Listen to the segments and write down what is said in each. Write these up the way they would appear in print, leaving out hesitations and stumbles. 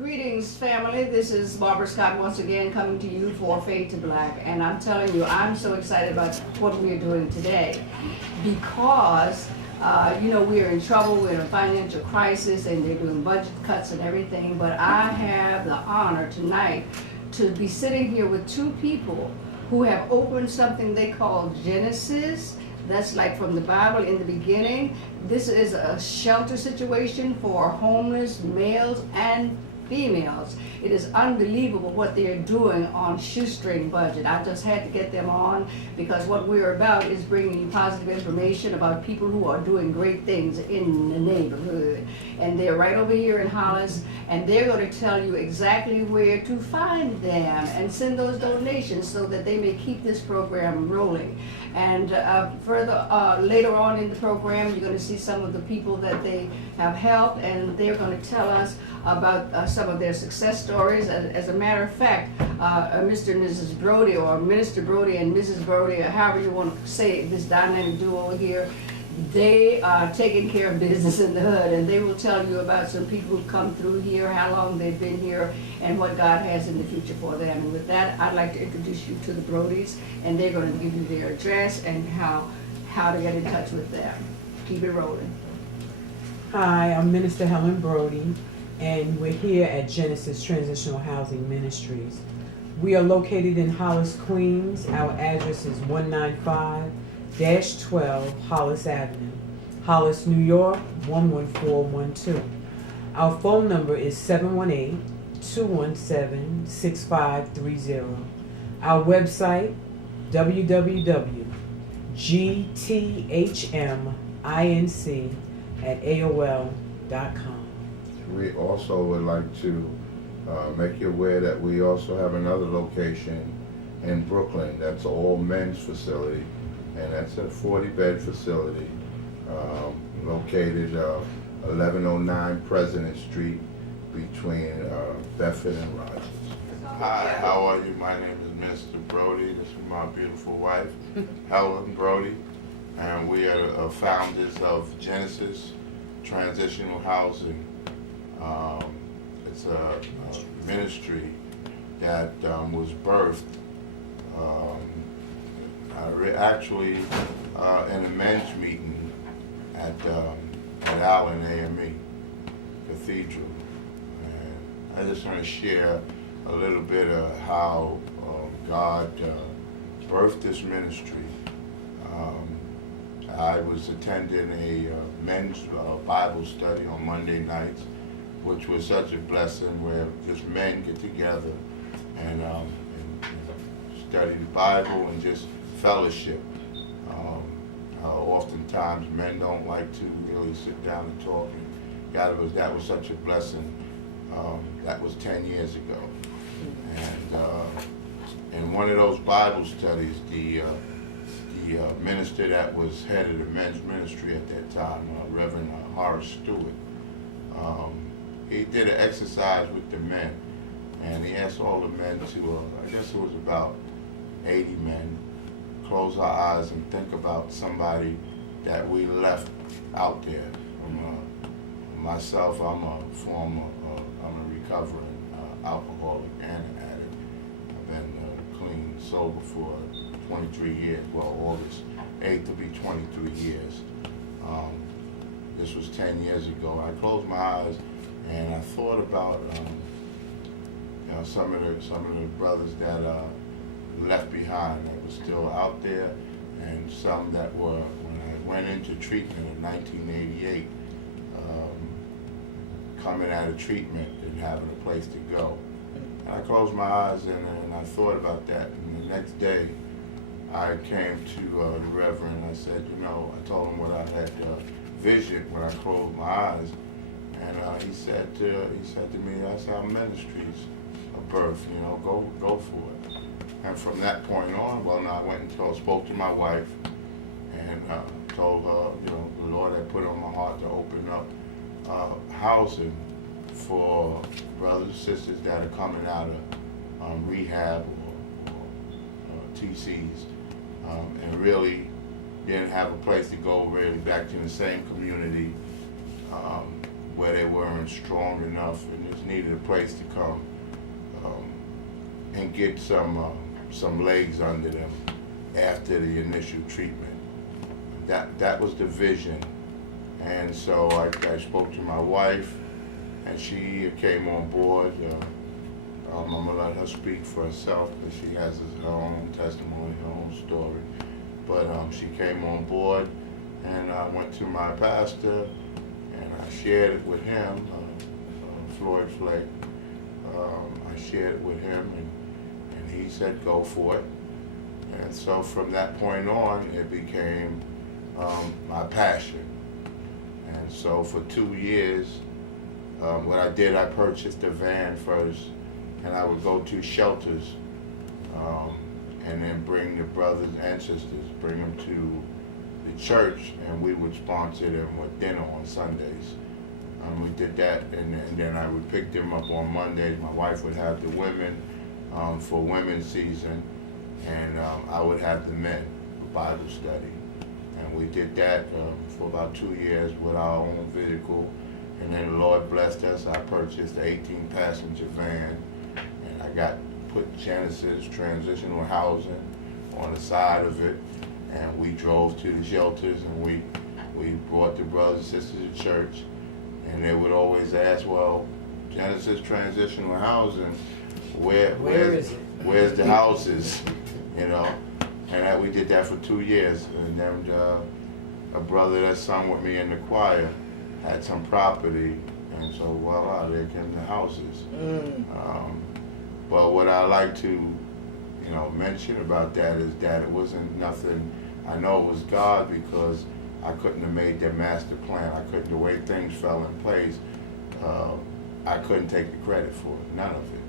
Greetings, family. This is Barbara Scott once again coming to you for Fade to Black. And I'm telling you, I'm so excited about what we're doing today because, we're in trouble. We're in a financial crisis and they're doing budget cuts and everything. But I have the honor tonight to be sitting here with two people who have opened something they call Genesis. That's like from the Bible in the beginning. This is a shelter situation for homeless males and females. It is unbelievable what they're doing on shoestring budget. I just had to get them on because what we're about is bringing you positive information about people who are doing great things in the neighborhood. And they're right over here in Hollis, and they're going to tell you exactly where to find them and send those donations so that they may keep this program rolling. And later on in the program, you're going to see some of the people that they have helped, and they're going to tell us about some of their success stories. As a matter of fact, Mr. and Mrs. Brody, or Minister Brody and Mrs. Brody, or however you want to say it, this dynamic duo here, they are taking care of business in the hood, and they will tell you about some people who've come through here, how long they've been here, and what God has in the future for them. And with that, I'd like to introduce you to the Brodys, and they're going to give you their address and how to get in touch with them. Keep it rolling. Hi, I'm Minister Helen Brody, and we're here at Genesis Transitional Housing Ministries. We are located in Hollis, Queens. Our address is 195-12 Hollis Avenue, Hollis, New York, 11412. Our phone number is 718-217-6530. Our website, www.gthminc@aol.com. We also would like to make you aware that we also have another location in Brooklyn. That's an all men's facility, and that's a 40-bed facility located 1109 President Street between Bedford and Rogers. Hi, how are you? My name is Minister Brody. This is my beautiful wife, Helen Brody, and we are founders of Genesis Transitional Housing. It's a ministry that was birthed actually in a men's meeting at Allen AME Cathedral. And I just want to share a little bit of how God birthed this ministry. I was attending a men's Bible study on Monday nights, which was such a blessing, where just men get together and study the Bible and just fellowship. Oftentimes men don't like to really sit down and talk, and that was such a blessing. That was 10 years ago. And in one of those Bible studies, the minister that was head of the men's ministry at that time, Reverend Horace Stewart, he did an exercise with the men, and he asked all the men to, I guess it was about 80 men, close our eyes and think about somebody that we left out there. Myself, I'm a recovering alcoholic and an addict. I've been clean, sober for 23 years. Well, August 8th to be 23 years. This was 10 years ago. I closed my eyes and I thought about some of the brothers that left behind that were still out there, and some that were, when I went into treatment in 1988, coming out of treatment and having a place to go. And I closed my eyes and I thought about that, and the next day I came to the Reverend. I said, I told him what I had visioned when I closed my eyes, and he said to me, that's how ministries are birthed. Go for it. And from that point on, I went and spoke to my wife, and told her, the Lord had put on my heart to open up housing for brothers and sisters that are coming out of rehab or TCs, and really didn't have a place to go, really back to the same community where they weren't strong enough and just needed a place to come and get some legs under them after the initial treatment. That was the vision. And so I spoke to my wife, and she came on board. I'm gonna let her speak for herself because she has her own testimony, her own story. But she came on board, and I went to my pastor, and I shared it with him, Floyd Flake. I shared it with him, and he said, go for it. And so from that point on, it became my passion. And so for 2 years, what I did, I purchased a van first, and I would go to shelters and then bring the brothers and sisters, bring them to the church, and we would sponsor them with dinner on Sundays. We did that, and then I would pick them up on Mondays. My wife would have the women for women's season, and I would have the men for Bible study. And we did that for about 2 years with our own vehicle. And then the Lord blessed us. I purchased an 18-passenger van, and I put Genesis Transitional Housing on the side of it, and we drove to the shelters, and we brought the brothers and sisters to church, and they would always ask, well, Genesis Transitional Housing, where is it? Where's the houses, you know? And we did that for 2 years, and then a brother that sung with me in the choir had some property, and so voila, there came the houses. But what I like to, mention about that is that it wasn't nothing. I know it was God, because I couldn't have made that master plan. I couldn't, the way things fell in place, I couldn't take the credit for it, none of it.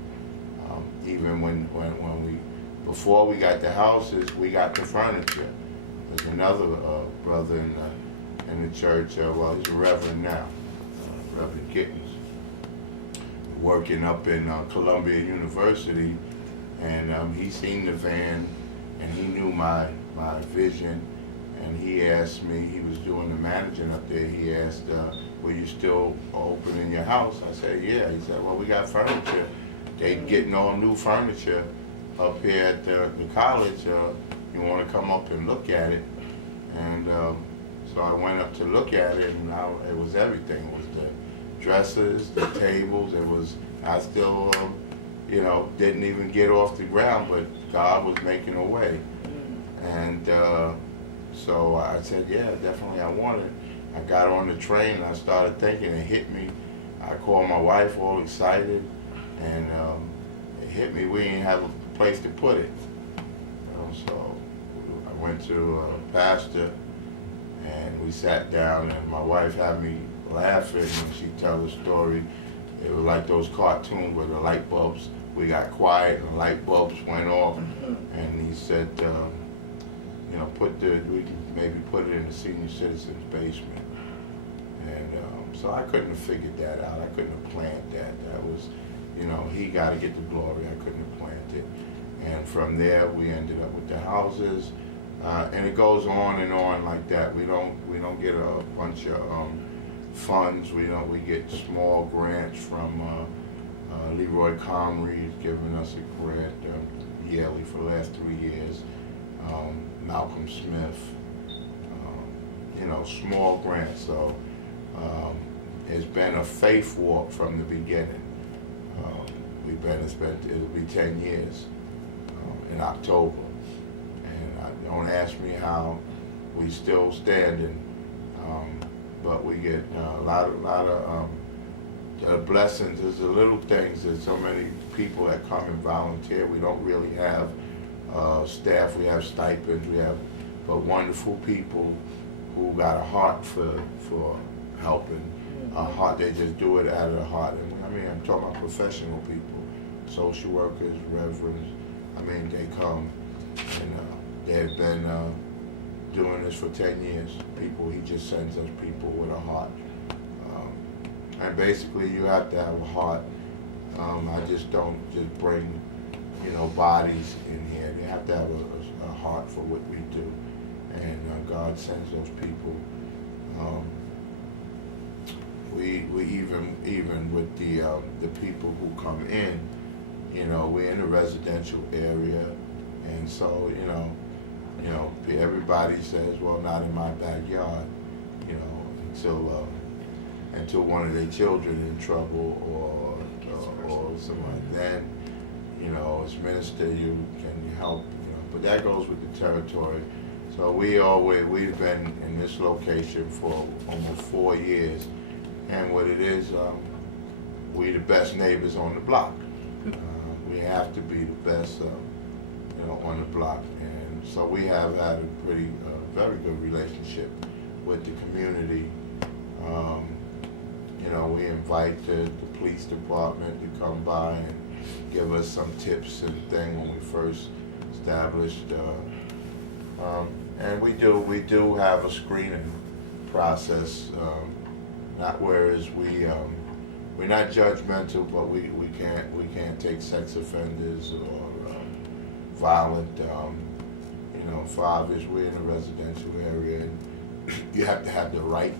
Even when before we got the houses, we got the furniture. There's another brother in the church, well, he's a reverend now, Reverend Gittens, working up in Columbia University, and he seen the van, and he knew my vision, and he asked me, he was doing the managing up there, he asked, were you still opening your house? I said, yeah. He said, well, we got furniture. They getting all new furniture up here at the college. You want to come up and look at it? And so I went up to look at it, and it was everything. It was the dressers, the tables. It was, I still, didn't even get off the ground, but God was making a way. And so I said, yeah, definitely I want it. I got on the train, and I started thinking, it hit me. I called my wife all excited, and it hit me. We didn't have a place to put it. So I went to a pastor, and we sat down, and my wife had me laughing when she told the story. It was like those cartoons where the light bulbs, we got quiet and the light bulbs went off, and he said, we can maybe put it in the senior citizens basement. And so I couldn't have figured that out. I couldn't have planned that. That was, he got to get the glory. I couldn't have planned it. And from there, we ended up with the houses, and it goes on and on like that. We don't get a bunch of funds. We get small grants from Leroy Comrie. He's given us a grant yearly for the last 3 years. Malcolm Smith, small grants. So it's been a faith walk from the beginning. It'll be 10 years in October, and don't ask me how we still standing, but we get a lot of blessings. There's the little things. There's so many people that come and volunteer. We don't really have staff. We have stipends. But wonderful people who got a heart for helping. A heart. They just do it out of the heart. And I'm talking about professional people, social workers, reverends. They come, and they've been doing this for 10 years. He just sends us people with a heart. And basically, you have to have a heart. I just don't just bring, bodies in here. They have to have a heart for what we do. And God sends those people. we even with the people who come in, we're in a residential area, and so everybody says, well, not in my backyard, until one of their children in trouble or something like that. As minister, can you help? But that goes with the territory. So we've been in this location for almost 4 years, and what it is, we the best neighbors on the block. We have to be the best, on the block, and so we have had a very good relationship with the community. We invite the police department to come by and give us some tips and things when we first established. And we do have a screening process. Not whereas we're not judgmental, but we can't take sex offenders or violent. For obvious, we're in a residential area, and you have to have the right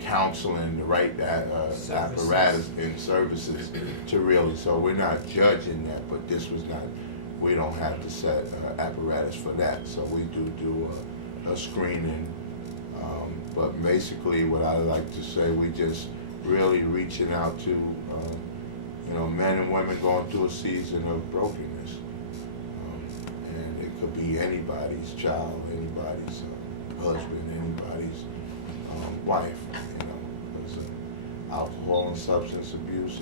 counseling, the right apparatus and services to really. So we're not judging that, but this was not. We don't have to set apparatus for that. So we do a screening. But basically, what I like to say, we just really reaching out to men and women going through a season of brokenness. And it could be anybody's child, anybody's husband, anybody's wife. Because alcohol and substance abuse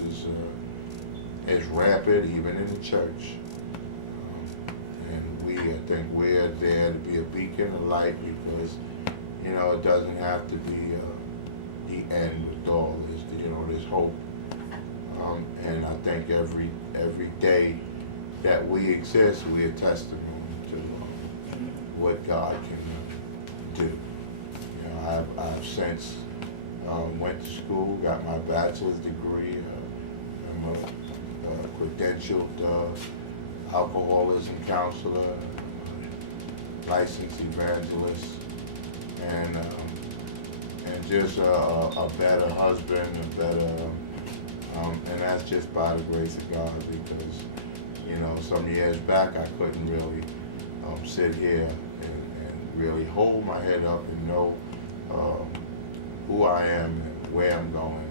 is rampant even in the church. And I think we're there to be a beacon of light, because it doesn't have to be the end with all this. There's hope. And I think every day that we exist, we're a testimony to what God can do. I've since went to school, got my bachelor's degree. I'm a credentialed alcoholism counselor, licensed evangelist, and just a better husband, and that's just by the grace of God, because some years back I couldn't really sit here and really hold my head up and know who I am and where I'm going,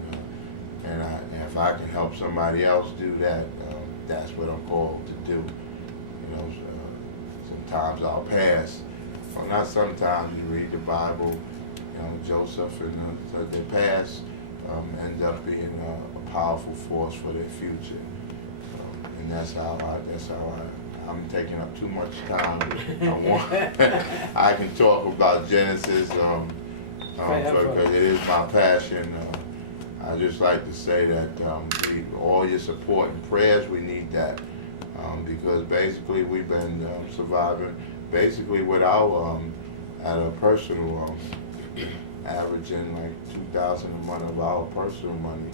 and if I can help somebody else do that, that's what I'm called to do. Sometimes I'll pass. Well, not sometimes. You read the Bible. Joseph and their past end up being a powerful force for their future, and that's how I'm taking up too much time. I can talk about Genesis because it is my passion. I just like to say that all your support and prayers, we need that, because basically we've been surviving basically without at a personal averaging like $2,000 a month of our personal money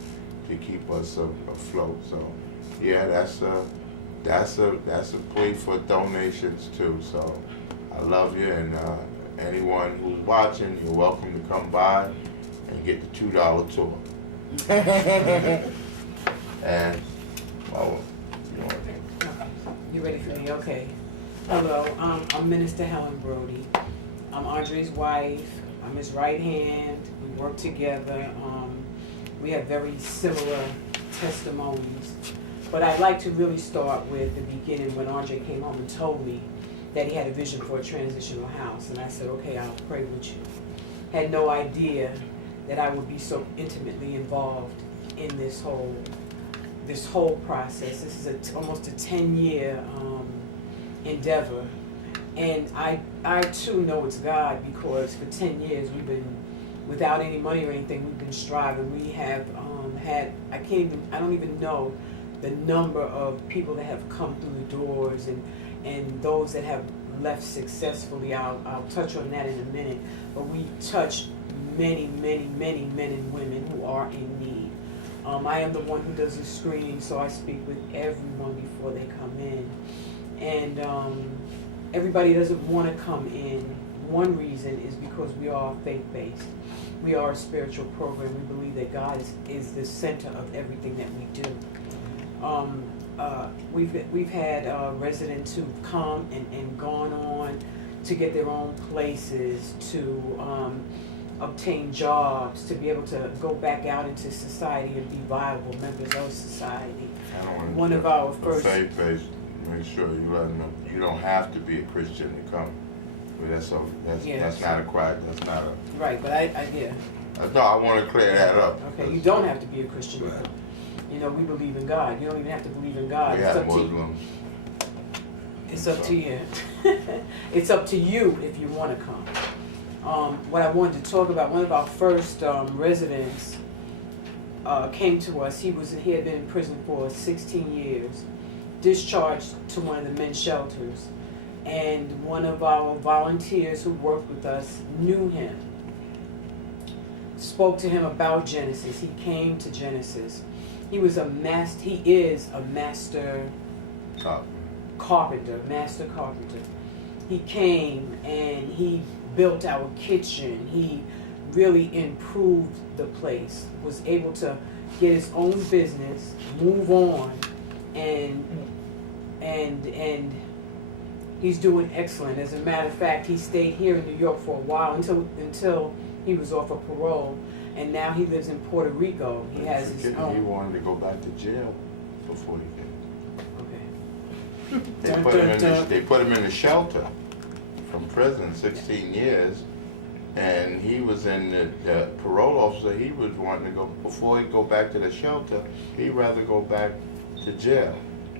to keep us afloat. So yeah, that's a plea for donations too. So I love you, and anyone who's watching, you're welcome to come by and get the $2 tour. And you ready for me? Okay. Hello, I'm Minister Helen Brody. I'm Andre's wife. I'm his right hand. We work together. We have very similar testimonies. But I'd like to really start with the beginning when Andre came home and told me that he had a vision for a transitional house. And I said, okay, I'll pray with you. Had no idea that I would be so intimately involved in this whole process. This is almost a 10-year endeavor. And I too know it's God, because for 10 years we've been, without any money or anything, we've been striving. We have had, I don't even know the number of people that have come through the doors and those that have left successfully. I'll touch on that in a minute. But we touch many, many, many men and women who are in need. I am the one who does the screening, so I speak with everyone before they come in. And everybody doesn't want to come in one reason is because we are faith-based. We are a spiritual program. We believe that God is the center of everything that we do. We've had residents who come and gone on to get their own places, to obtain jobs, to be able to go back out into society and be viable members of society. One of our first faith-based. Make sure you let them know you don't have to be a Christian to come. But that's not a quack. That's not a right. But yeah. No, I want to clear that up. Okay, you don't have to be a Christian. Right. You know, we believe in God. You don't even have to believe in God. We have Muslims. It's up to you. It's up to you if you want to come. What I wanted to talk about, one of our first residents came to us. He had been in prison for 16 years, discharged to one of the men's shelters. And one of our volunteers who worked with us knew him, spoke to him about Genesis. He came to Genesis. He is a master carpenter. He came and he built our kitchen. He really improved the place, was able to get his own business, move on, and he's doing excellent. As a matter of fact, he stayed here in New York for a while until he was off of parole, and now he lives in Puerto Rico. He has his own. He wanted to go back to jail before he came. Okay. They put him in a shelter from prison, 16 years, and he was in the parole officer. He was wanting to go before he go back to the shelter. He'd rather go back to jail,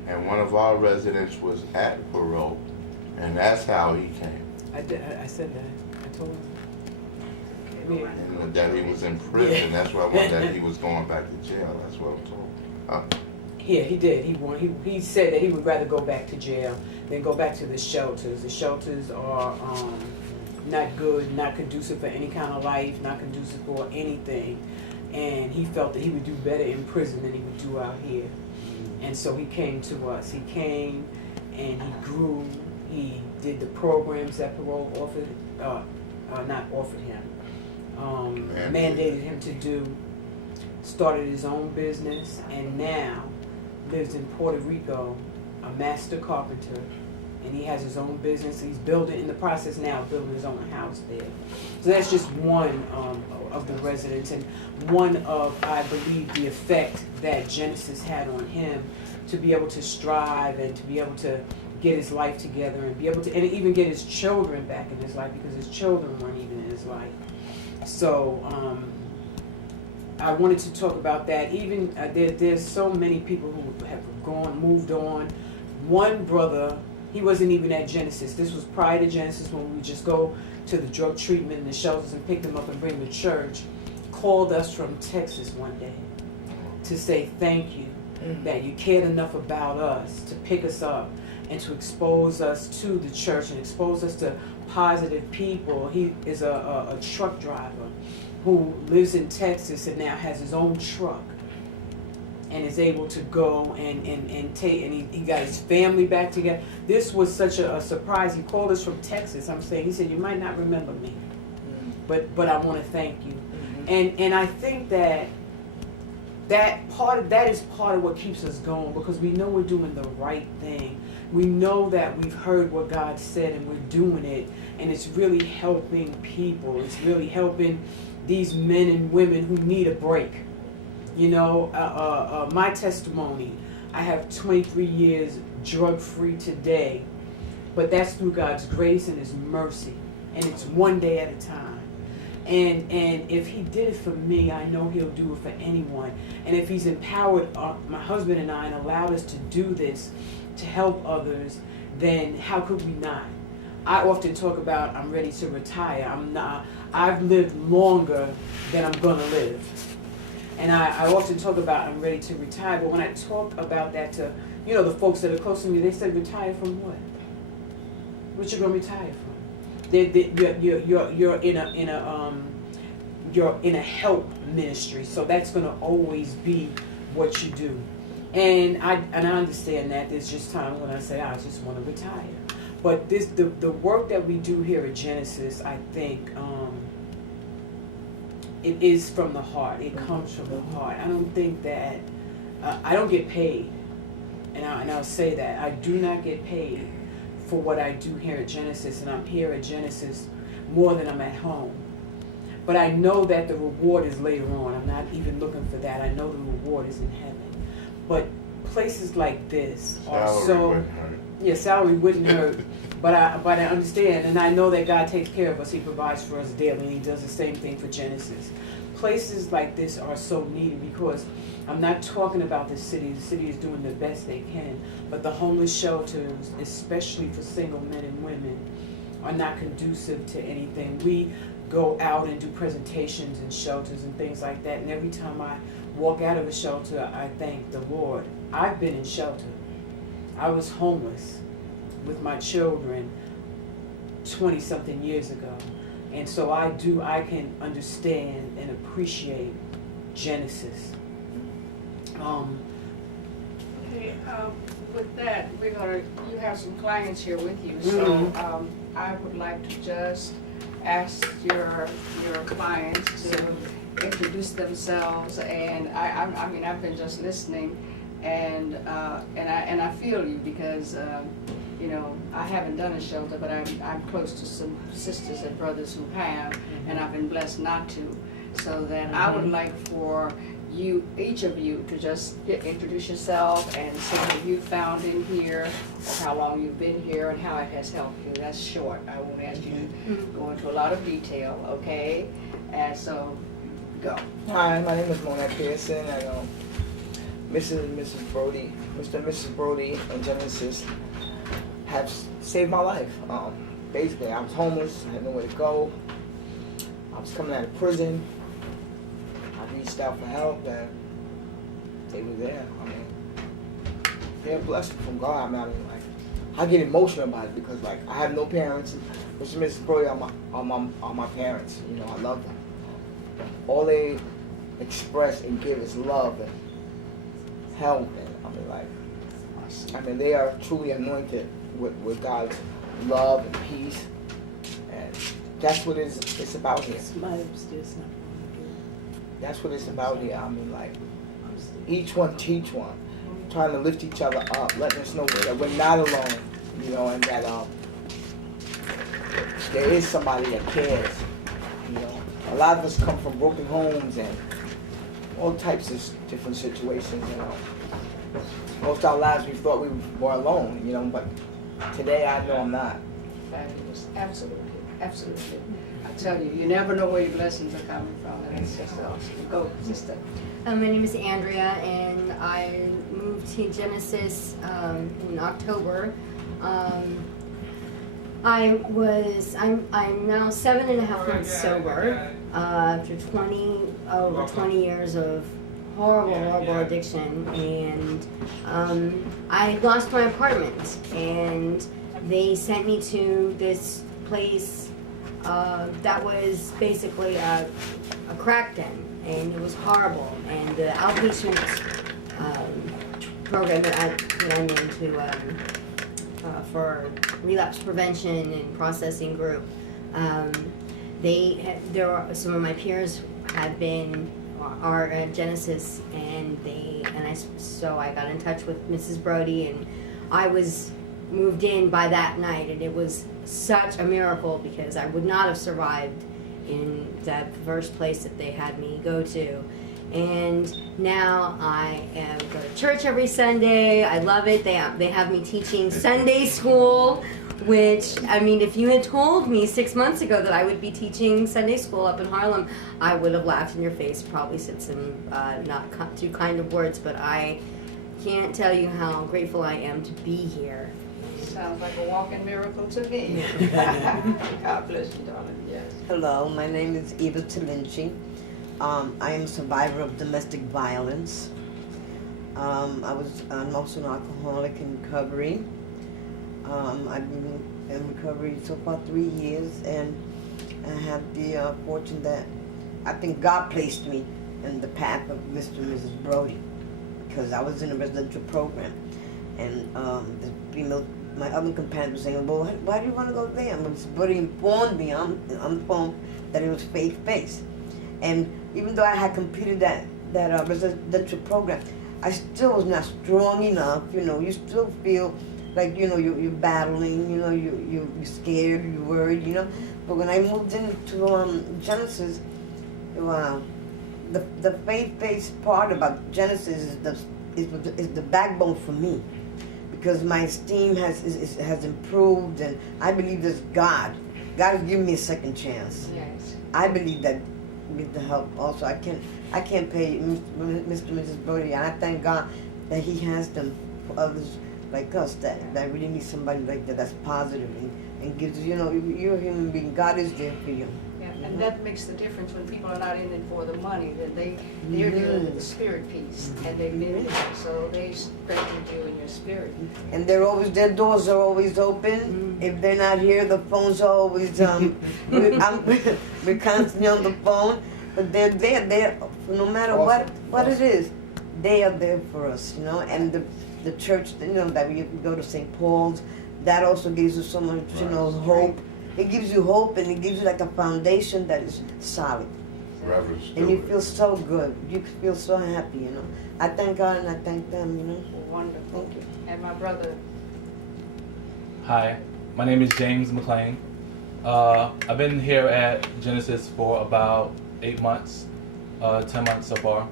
and one of our residents was at parole, and that's how he came. I said that. I told him. And that he was in prison. Yeah. That's why I wanted that he was going back to jail. That's what I'm told. Yeah, he did. He said that he would rather go back to jail than go back to the shelters. The shelters are not good, not conducive for any kind of life, not conducive for anything. And he felt that he would do better in prison than he would do out here. And so he came to us. He came and he grew. He did the programs that parole mandated him to do. Started his own business, and now lives in Puerto Rico, a master carpenter, and he has his own business. He's in the process now of building his own house there. So that's just one of the residents, and one of, I believe, the effect that Genesis had on him to be able to strive and to be able to get his life together and be able to, and even get his children back in his life, because his children weren't even in his life. So I wanted to talk about that. Even there's so many people who have moved on. One brother, he wasn't even at Genesis. This was prior to Genesis, when we would just go to the drug treatment and the shelters and pick them up and bring them to church. Called us from Texas one day to say thank you, that you cared enough about us to pick us up and to expose us to the church and expose us to positive people. He is a truck driver who lives in Texas and now has his own truck and is able to go and he got his family back together. This was such a surprise. He called us from Texas. He said, you might not remember me, but I want to thank you. And I think that is part of what keeps us going, because we know we're doing the right thing. We know that we've heard what God said and we're doing it, and it's really helping people. It's really helping these men and women who need a break. You know, my testimony, I have 23 years drug-free today, but that's through God's grace and His mercy, and it's one day at a time. And if He did it for me, I know He'll do it for anyone. And if He's empowered my husband and I and allowed us to do this to help others, then how could we not? I often talk about I'm ready to retire. I've lived longer than I'm gonna live. And I often talk about I'm ready to retire, but when I talk about that to, the folks that are close to me, they say, retire from what? What you gonna retire from? You're in a help ministry, so that's gonna always be what you do. And I understand that there's just time when I say I just want to retire. But the work that we do here at Genesis, I think, it is from the heart. It comes from the heart. I don't think that I don't get paid, and I'll say that I do not get paid for what I do here at Genesis, and I'm here at Genesis more than I'm at home. But I know that the reward is later on. I'm not even looking for that. I know the reward is in heaven. But places like this are so. Yeah, salary wouldn't hurt, but I understand, and I know that God takes care of us. He provides for us daily, and He does the same thing for Genesis. Places like this are so needed because I'm not talking about the city. The city is doing the best they can, but the homeless shelters, especially for single men and women, are not conducive to anything. We go out and do presentations in shelters and things like that, and every time I walk out of a shelter, I thank the Lord. I've been in shelter. I was homeless with my children 20-something years ago. And so I can understand and appreciate Genesis. Okay, with that, you have some clients here with you, so I would like to just ask your clients to introduce themselves, and I mean, I've been just listening, and I feel you because you know, I haven't done a shelter, but I'm close to some sisters and brothers who have, and I've been blessed not to. So that I would like for you, each of you, to just introduce yourself and say what you found in here, or how long you've been here, and how it has helped you. That's short. I won't ask you to go into a lot of detail, okay? And so, go. Hi, my name is Mona Pearson, and Mr. and Mrs. Brody and Genesis have saved my life. Basically, I was homeless, I had nowhere to go. I was coming out of prison. I reached out for help, and they were there. I mean, they're a blessing from God. I mean, like, I get emotional about it because, like, I have no parents. Mr. and Mrs. Brody are my parents. You know, I love them. All they express and give is love and help, and they are truly anointed with God's love and peace, and that's what it's about here. That's what it's about here. I mean, like, each one teach one, trying to lift each other up, letting us know that we're not alone, you know, and that there is somebody that cares. You know, a lot of us come from broken homes and all types of different situations. You know, most of our lives we thought we were alone. You know, but today I know I'm not. Fabulous. Absolutely. Absolutely. I tell you, you never know where your blessings are coming from, and it's just awesome. Go, sister. My name is Andrea, and I moved to Genesis in October. I'm now 7.5 months sober after over 20 years of horrible addiction, and I lost my apartment, and they sent me to this place that was basically a crack den, and it was horrible. And the outpatient program that I'm into for relapse prevention and processing group, some of my peers are at Genesis, so I got in touch with Mrs. Brody, and I was moved in by that night, and it was such a miracle because I would not have survived in that first place that they had me go to. And now I go to church every Sunday. I love it. They have me teaching Sunday school, which, I mean, if you had told me 6 months ago that I would be teaching Sunday school up in Harlem, I would have laughed in your face, probably said some not too kind of words, but I can't tell you how grateful I am to be here. Sounds like a walking miracle to me. God bless you, darling. Yes. Hello, my name is Eva Talinci. I am a survivor of domestic violence. I'm also an alcoholic in recovery. I've been in recovery so far 3 years, and I had the fortune that I think God placed me in the path of Mr. and Mrs. Brody, because I was in a residential program, and you know, my other companions were saying, well, why do you want to go there? And somebody informed me on the phone that it was faith-based. And even though I had completed that residential program, I still was not strong enough. You know, you still feel like, you know, you're battling, you know, you're scared, you're worried, you know. But when I moved into Genesis, the faith-based part about Genesis is the backbone for me, because my esteem has improved, and I believe there's God. God has given me a second chance. Yes. I believe that with the help also. I can't pay Mr. and Mrs. Brody, and I thank God that He has them for others like us that really need somebody like that that's positive and gives, you know, you're a human being. God is there for you. Yeah, and that makes the difference when people are not in it for the money, that they're dealing with the spirit piece, and they've been there, so they strengthened you in your spirit. And their doors are always open. If they're not here, the phones are always we're constantly on the phone, but they're there no matter what it is. They are there for us, you know. And the church, you know, that we go to St. Paul's, that also gives us so much, you know, hope. It gives you hope, and it gives you like a foundation that is solid. And you feel so good. You feel so happy, you know. I thank God and I thank them, you know. Wonderful. Thank you. And my brother. Hi, my name is James McLean. I've been here at Genesis for about 8 months, 10 months so far.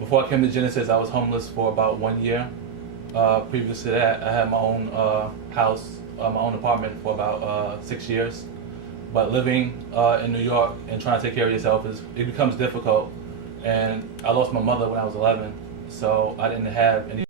Before I came to Genesis, I was homeless for about 1 year. Previous to that, I had my own house, my own apartment for about 6 years. But living in New York and trying to take care of yourself, it becomes difficult. And I lost my mother when I was 11, so I didn't have any